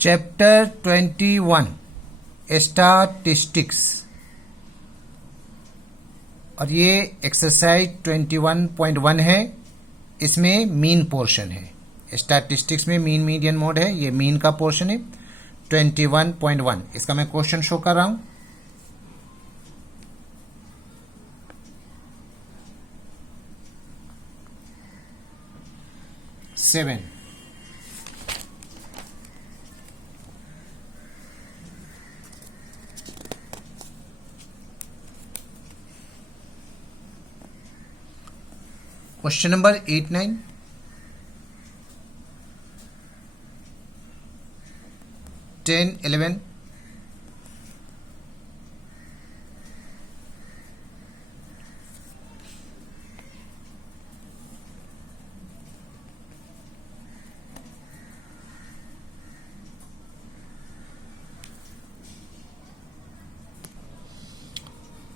Chapter 21 statistics और ये exercise 21.1 है। इसमें मीन पोर्शन है। स्टैटिस्टिक्स में मीन मीडियन मोड है, ये मीन का पोर्शन है 21.1। इसका मैं क्वेश्चन शो कर रहा हूं। सेवन क्वेश्चन नंबर 8, 9, 10, 11,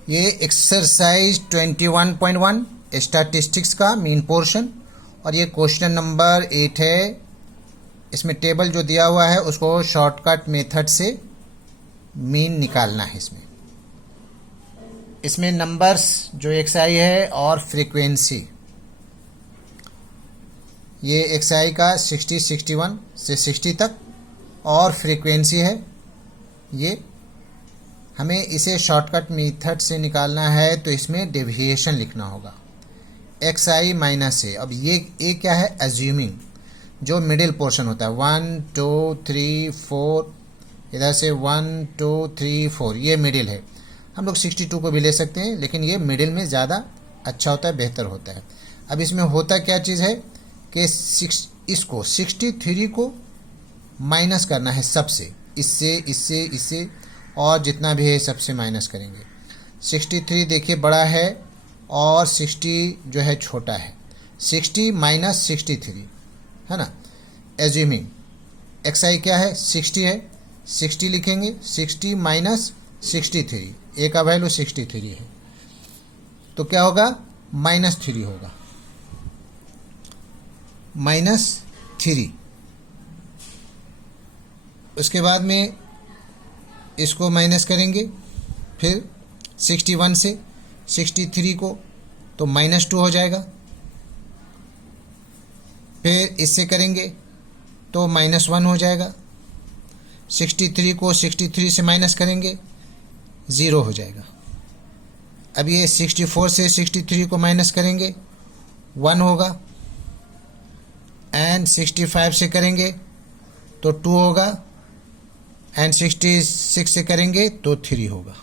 ये एक्सरसाइज 21.1 स्टैटिस्टिक्स का मीन पोर्शन और ये क्वेश्चन नंबर 8 है। इसमें टेबल जो दिया हुआ है उसको शॉर्टकट मेथड से मीन निकालना है। इसमें नंबर्स जो एक्सआई है और फ्रीक्वेंसी, ये एक्सआई का 60, 61 से 60 तक और फ्रीक्वेंसी है ये। हमें इसे शॉर्टकट मेथड से निकालना है तो इसमें डेविएशन लिखना होगा एक्स आई माइनस ए। अब ये क्या है? एज्यूमिंग जो मिडिल पोर्शन होता है 1 2 3 4, इधर से 1 2 3 4, ये मिडिल है। हम लोग 62 को भी ले सकते हैं, लेकिन ये मिडिल में ज़्यादा अच्छा होता है, बेहतर होता है। अब इसमें होता क्या चीज़ है कि इसको 63 को माइनस करना है सबसे, इससे इससे इससे और जितना भी है सबसे माइनस करेंगे। 63 देखिए बड़ा है और 60 जो है छोटा है। 60 माइनस 63 है ना। एज्यूमिंग एक्स आई क्या है? 60 है, 60 लिखेंगे। 60 माइनस 63, ए का वैल्यू 63 है, तो क्या होगा? -3 होगा, -3। उसके बाद में इसको माइनस करेंगे, फिर 61 से 63 को, तो -2 हो जाएगा। फिर इससे करेंगे तो -1 हो जाएगा। 63 को 63 से माइनस करेंगे, 0 हो जाएगा। अब ये 64 से 63 को माइनस करेंगे, 1 होगा। एंड 65 से करेंगे तो 2 होगा। एंड 66 से करेंगे तो 3 होगा।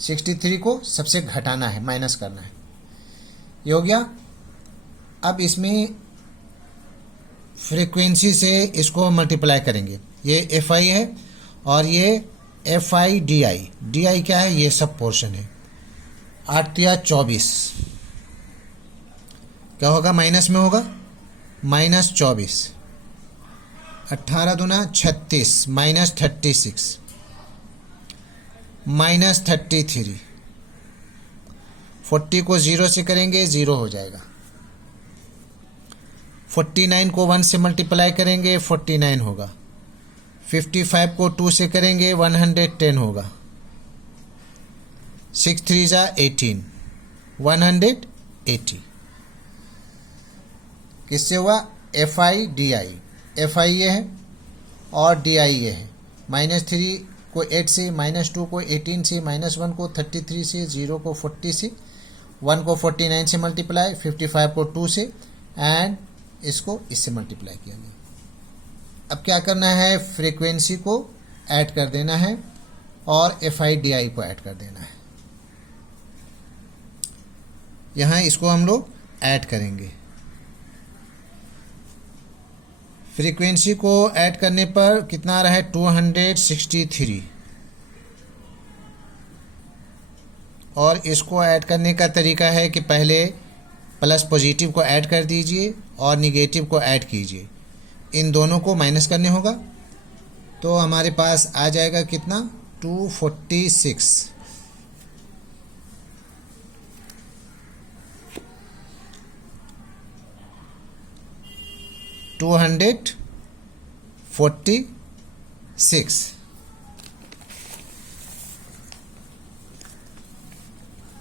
63 को सबसे घटाना है, माइनस करना है, ये हो गया। अब इसमें फ्रीक्वेंसी से इसको मल्टीप्लाई करेंगे। ये एफ आई है और ये F I D I. D आई क्या है? ये सब पोर्शन है। 8 या 24 क्या होगा? माइनस में होगा, -24। 18 दूना 36, -36, -33। 40 को 0 से करेंगे, 0 हो जाएगा। 49 को 1 से मल्टीप्लाई करेंगे, 49 होगा। 55 को 2 से करेंगे, 110 होगा। 6 3 जा 18, 180। किससे हुआ? F I D I. F I ये है और डी आई ये है। -3 को 8 से, -2 को 18 से, -1 को 33 से, 0 को 40 से, 1 को 49 से मल्टीप्लाई, 55 को 2 से, एंड इसको इससे मल्टीप्लाई किया गया। अब क्या करना है? फ्रीक्वेंसी को ऐड कर देना है और एफ आई डी आई को ऐड कर देना है। यहाँ इसको हम लोग ऐड करेंगे। फ्रीक्वेंसी को ऐड करने पर कितना आ रहा है? 263। और इसको ऐड करने का तरीका है कि पहले प्लस पॉजिटिव को ऐड कर दीजिए और निगेटिव को ऐड कीजिए। इन दोनों को माइनस करने होगा, तो हमारे पास आ जाएगा कितना? 246। 246 46।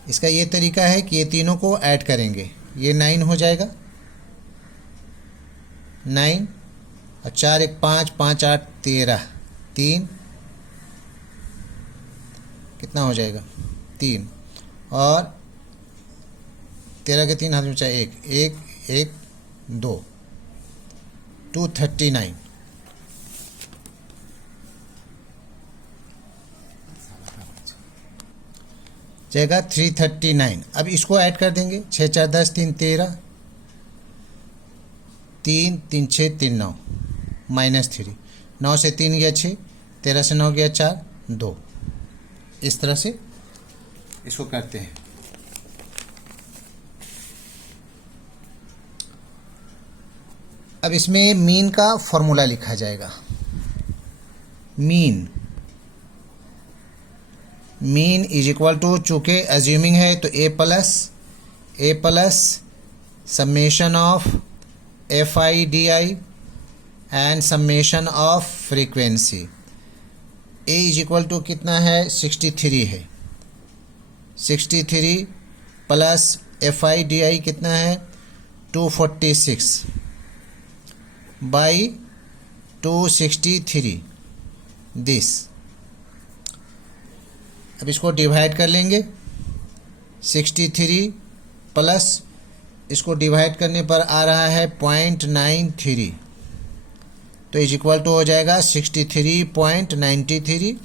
इसका ये तरीका है कि ये तीनों को ऐड करेंगे, ये 9 हो जाएगा, 9 और 4 1 5 5 8 13, 3 कितना हो जाएगा 3, और 13 के 3 हाथ में चाहे 1 1 1 2, 239। जाएगा 339। अब इसको ऐड कर देंगे, 6 4 10 3 13, 3 3 6 3 9 -3, 9 से 3 गया 6, 13 से 9 गया 4 2। इस तरह से इसको करते हैं। अब इसमें मीन का फॉर्मूला लिखा जाएगा। मीन इज इक्वल टू, चूँकि अज्यूमिंग है तो A plus summation of F I D I and summation of frequency. A is equal to कितना है 63 है, 63 plus F I D I कितना है 246 बाई 263 दिस। अब इसको डिवाइड कर लेंगे, 63 प्लस इसको डिवाइड करने पर आ रहा है 0.93, तो इज इक्वल टू हो जाएगा 63.93,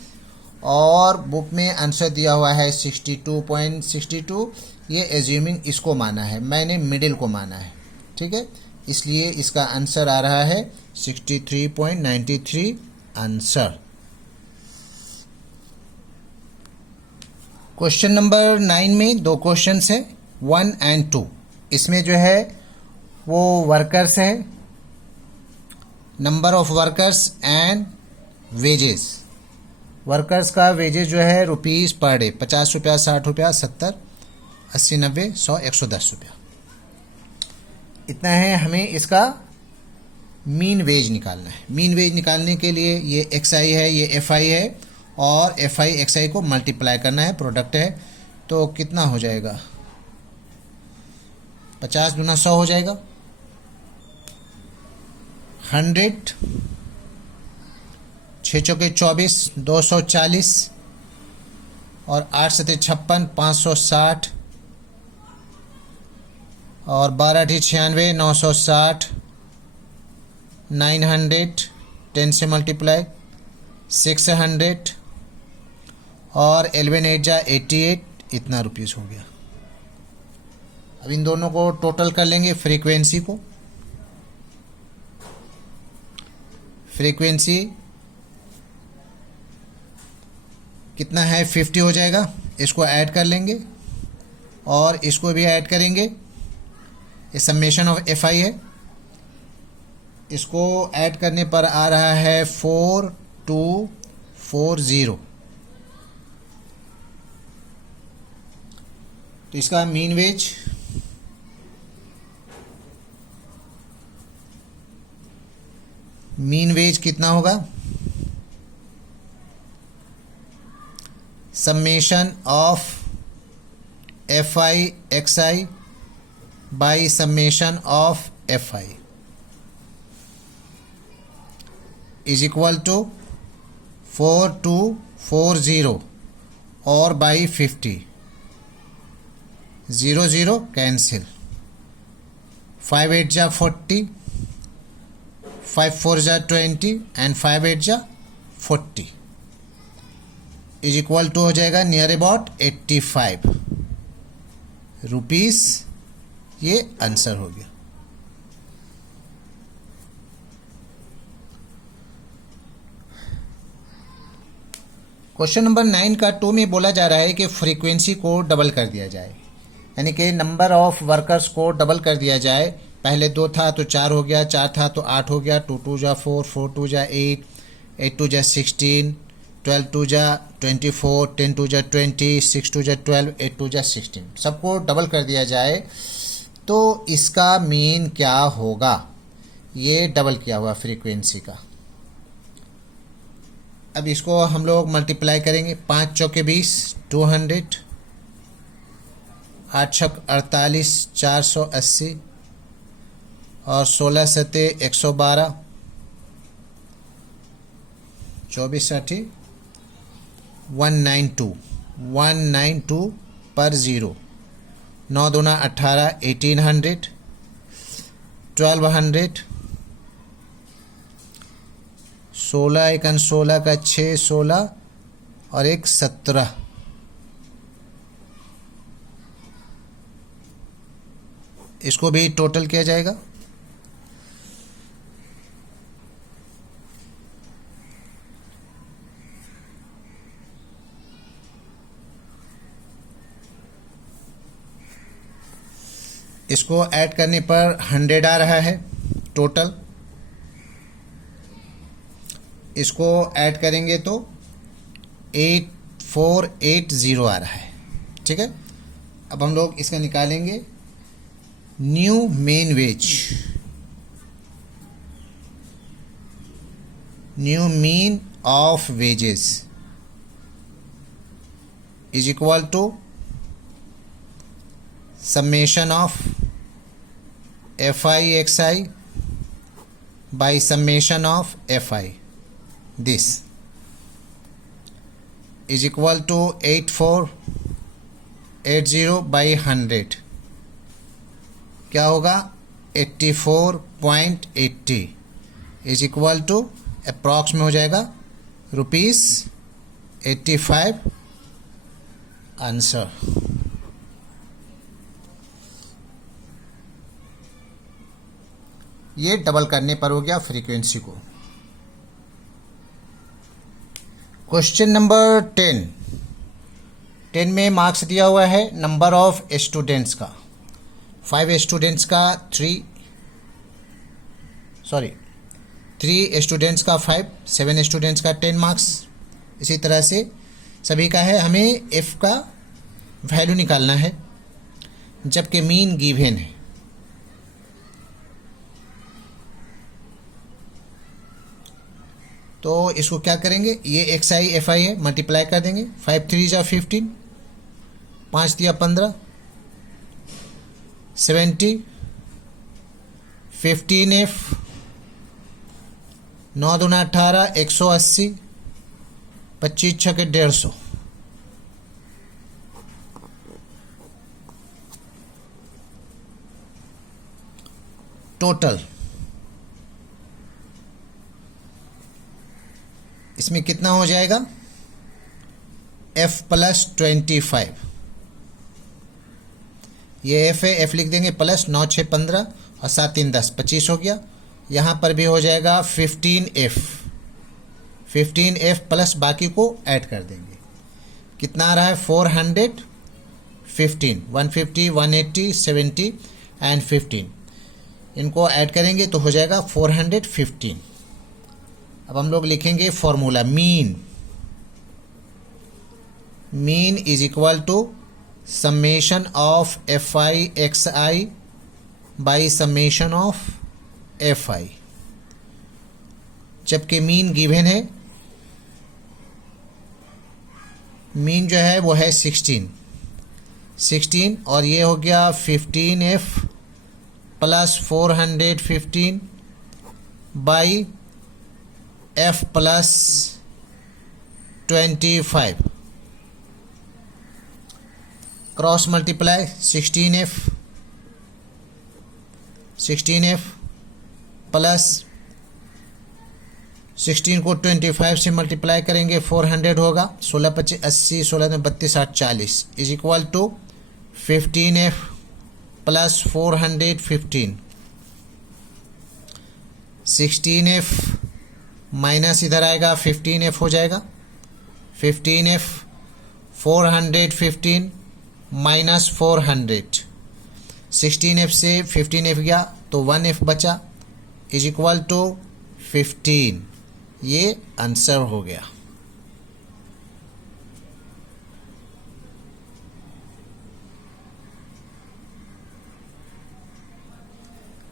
और बुक में आंसर दिया हुआ है 62.62। ये एज्यूमिंग इसको माना है, मैंने मिडिल को माना है, ठीक है, इसलिए इसका आंसर आ रहा है 63.93 आंसर। क्वेश्चन नंबर 9 में 2 क्वेश्चंस है, 1 और 2। इसमें जो है वो वर्कर्स है, number of workers and wages. Workers का वेजेस जो है रुपीज़ पर डे, 50 रुपया, 60 रुपया, 70, 80, 90, 100, 110 रुपया, इतना है। हमें इसका मीन वेज निकालना है। मीन वेज निकालने के लिए ये एक्स आई है, ये एफ आई है, और एफ आई एक्स आई को मल्टीप्लाई करना है, प्रोडक्ट है, तो कितना हो जाएगा 50 दूना 100 हो जाएगा, 100, 6 चौके 24, 240, और 8 सते 56, 560, और 12 ठी 96, 960, 900, 10 से मल्टीप्लाई 600, और 11 8 जा 88, इतना रुपीज़ हो गया। अब इन दोनों को टोटल कर लेंगे, फ्रीक्वेंसी को। फ्रीक्वेंसी कितना है 50 हो जाएगा, इसको ऐड कर लेंगे और इसको भी ऐड करेंगे। ये समेशन ऑफ एफ आई है, इसको ऐड करने पर आ रहा है 4240। तो इसका मीन वेज कितना होगा, summation of F I X I by summation of F I is equal to 4240 और बाई 50, 0 0 कैंसिल, 5 8 जा 40, 5 4 जा 20 एंड 5 8 जा 40 इज इक्वल टू हो जाएगा नियर अबाउट 85 रुपीज़। ये आंसर हो गया। क्वेश्चन नंबर 9 का 2 में बोला जा रहा है कि फ्रीक्वेंसी को डबल कर दिया जाए, यानी कि नंबर ऑफ वर्कर्स को डबल कर दिया जाए। पहले 2 था तो 4 हो गया, 4 था तो 8 हो गया, 2 2 जा 4, 4 2 जा 8, 8 2 जा 16, 12 2 जा 24, 10 2 जा 20, 6 2 जा 12, 8 2 जा 16, सबको डबल कर दिया जाए तो इसका मीन क्या होगा। ये डबल किया हुआ फ्रीक्वेंसी का, अब इसको हम लोग मल्टीप्लाई करेंगे। 5 चौके 20, 200, 8 छक 48, 480 और 16 सते 112, 24 साठी 192 पर ज़ीरो। 9 दूना 18, 1800, 1200, 16 एकन 16 का 6, 16 और एक 17। इसको भी टोटल किया जाएगा। इसको ऐड करने पर 100 आ रहा है टोटल। इसको ऐड करेंगे तो 8480 आ रहा है। ठीक है, अब हम लोग इसका निकालेंगे new mean wage, new mean of wages is equal to summation of fi xi by summation of fi. This is equal to 8480 by 100। क्या होगा? 84.80 इज इक्वल टू अप्रॉक्स में हो जाएगा ₹85। आंसर। ये डबल करने पर हो गया फ्रीक्वेंसी को। क्वेश्चन नंबर 10 में मार्क्स दिया हुआ है नंबर ऑफ स्टूडेंट्स का। 3 स्टूडेंट्स का 3 स्टूडेंट्स का 5, 7 स्टूडेंट्स का 10 मार्क्स। इसी तरह से सभी का है। हमें एफ का वैल्यू निकालना है जबकि मीन गिवन है। तो इसको क्या करेंगे, ये एक्स आई एफ आई है, मल्टीप्लाई कर देंगे। 5 3 जा 15, 5 दिया 15, 70, 15f, 9 दूना 18, 180, 25 छके 150। टोटल इसमें कितना हो जाएगा? f plus 25। ये f है, f लिख देंगे प्लस 9 6 15 और 7 3 10, 25 हो गया। यहाँ पर भी हो जाएगा 15f प्लस बाकी को ऐड कर देंगे। कितना आ रहा है? 415, 150, 180, 70 एंड 15। इनको ऐड करेंगे तो हो जाएगा 415। अब हम लोग लिखेंगे formula mean is equal to summation of F I X I by summation of F I. जबकि मीन गिवन है, मीन जो है वो है 16 और ये हो गया 15f plus 415 by f plus 25। Cross multiply 16f plus 16 को 25 से मल्टीप्लाई करेंगे 400 होगा। 16 25 80, 16 में 32 8 40 is equal to 15f plus 415। 16f minus इधर आएगा 15f हो जाएगा। 15f 415 माइनस 400, 16f से 15f गया तो 1f बचा इज इक्वल टू 15। ये आंसर हो गया।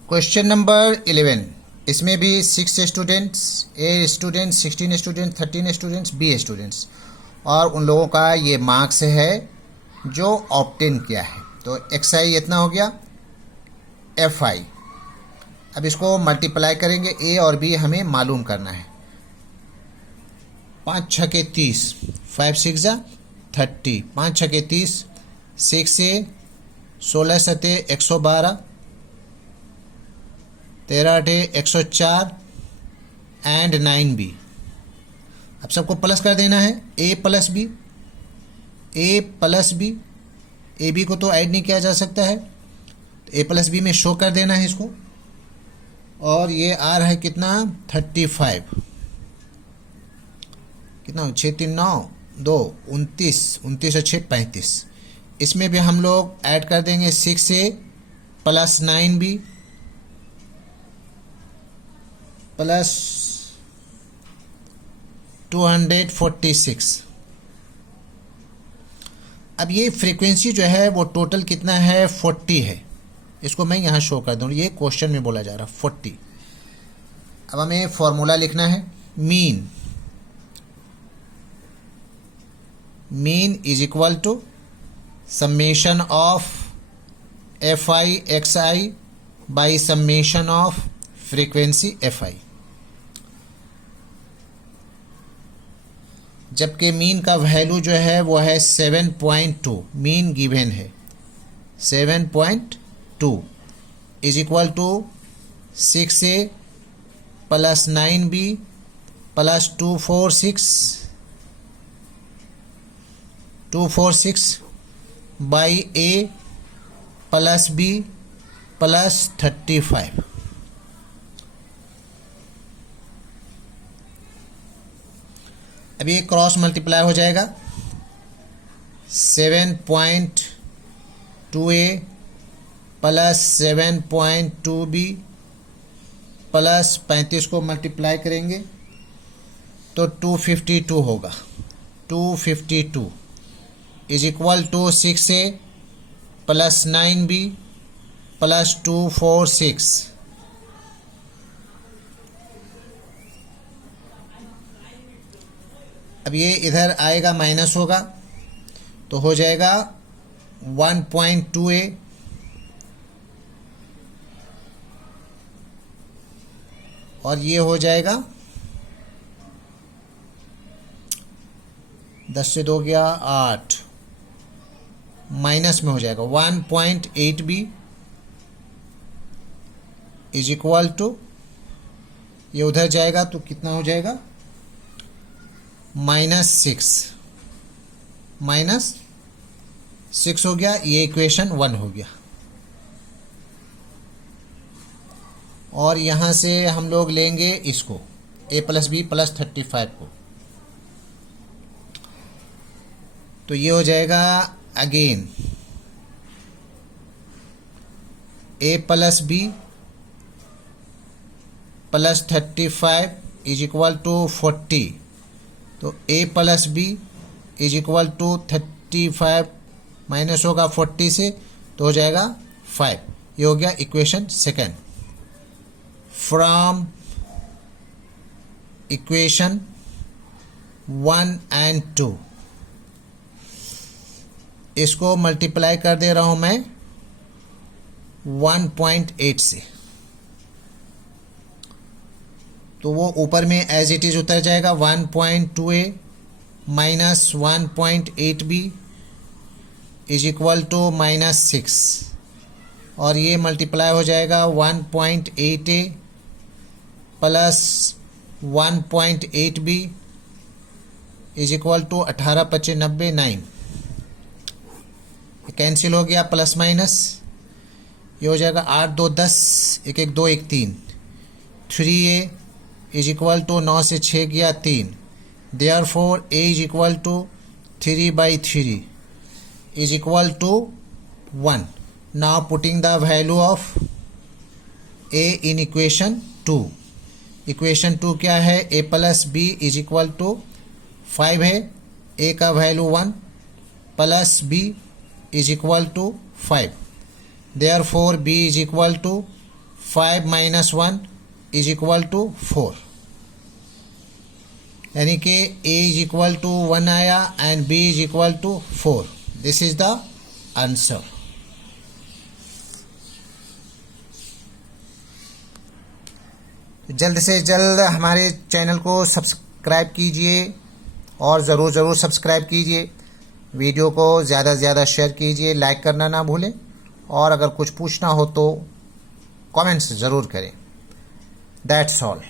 क्वेश्चन नंबर 11 इसमें भी 6 students, A students, 16 students, 13 students, B students, और उन लोगों का ये मार्क्स है जो ऑब्टेन किया है। तो एक्स आई इतना हो गया, एफ आई। अब इसको मल्टीप्लाई करेंगे, ए और बी हमें मालूम करना है। 5 छके 30, 5 6 जा 30, 5 छके 30, 6 से 16 सते 112, 13 अठे 104 एंड 9 बी। अब सबको प्लस कर देना है, A plus B, A plus B. A B को तो ऐड नहीं किया जा सकता है, तो ए प्लस बी में शो कर देना है इसको। और ये आ रहा है कितना, 35, कितना 6 3 9 2 29, 29 और 6 35। इसमें भी हम लोग ऐड कर देंगे 6 ए प्लस 9 बी प्लस 246। अब ये फ्रीक्वेंसी जो है वो टोटल कितना है, 40 है। इसको मैं यहाँ शो कर दूँ, ये क्वेश्चन में बोला जा रहा 40। अब हमें फॉर्मूला लिखना है, mean, mean is equal to summation of F I X I by summation of frequency F I. जबकि मीन का वैल्यू जो है वो है 7.2, मीन गिवन है 7.2 is equal to 6a plus 9b plus 246 by a plus b plus 35। अब ये cross multiply हो जाएगा, 7.2a प्लस 7.2b प्लस 35 को मल्टीप्लाई करेंगे तो 252 होगा। 252 is equal to 6a plus 9b plus 246। अब ये इधर आएगा माइनस होगा तो हो जाएगा 1.2a और ये हो जाएगा 10 से 2 गया 8, माइनस में हो जाएगा 1.8b इज इक्वल टू, ये उधर जाएगा तो कितना हो जाएगा, -6 हो गया। ये इक्वेशन 1 हो गया। और यहाँ से हम लोग लेंगे इसको a प्लस बी प्लस 35 को, तो ये हो जाएगा again a plus B plus 35 is equal to 40। तो a plus B is equal to 35 minus होगा 40 से तो हो जाएगा 5। ये हो गया equation second. From equation 1 and 2 इसको मल्टीप्लाई कर दे रहा हूं मैं 1.8 से, तो वो ऊपर में एज इट इज उतर जाएगा। 1.2a minus 1.8b is equal to -6 और ये मल्टीप्लाई हो जाएगा 1.8a plus 1.8b is equal to 18 25 90 9। Cancel हो गया प्लस माइनस, ये हो जाएगा 8 2 10 1 1 2 1 3। 3a इज इक्वल टू 9 से 6 गया 3। Therefore a is equal to 3/3 is equal to 1। Now putting the value of a in equation 2। Equation 2 क्या है, a plus B is equal to 5 है, a का value 1 plus b is equal to 5। Therefore b is equal to 5 - 1 is equal to 4, यानी कि a is equal to 1 आया and b is equal to 4. This is the answer. जल्द से जल्द हमारे channel को सब्सक्राइब कीजिए और ज़रूर सब्सक्राइब कीजिए. वीडियो को ज़्यादा से ज़्यादा शेयर कीजिए, लाइक करना ना भूलें, और अगर कुछ पूछना हो तो कमेंट्स ज़रूर करें. That's all.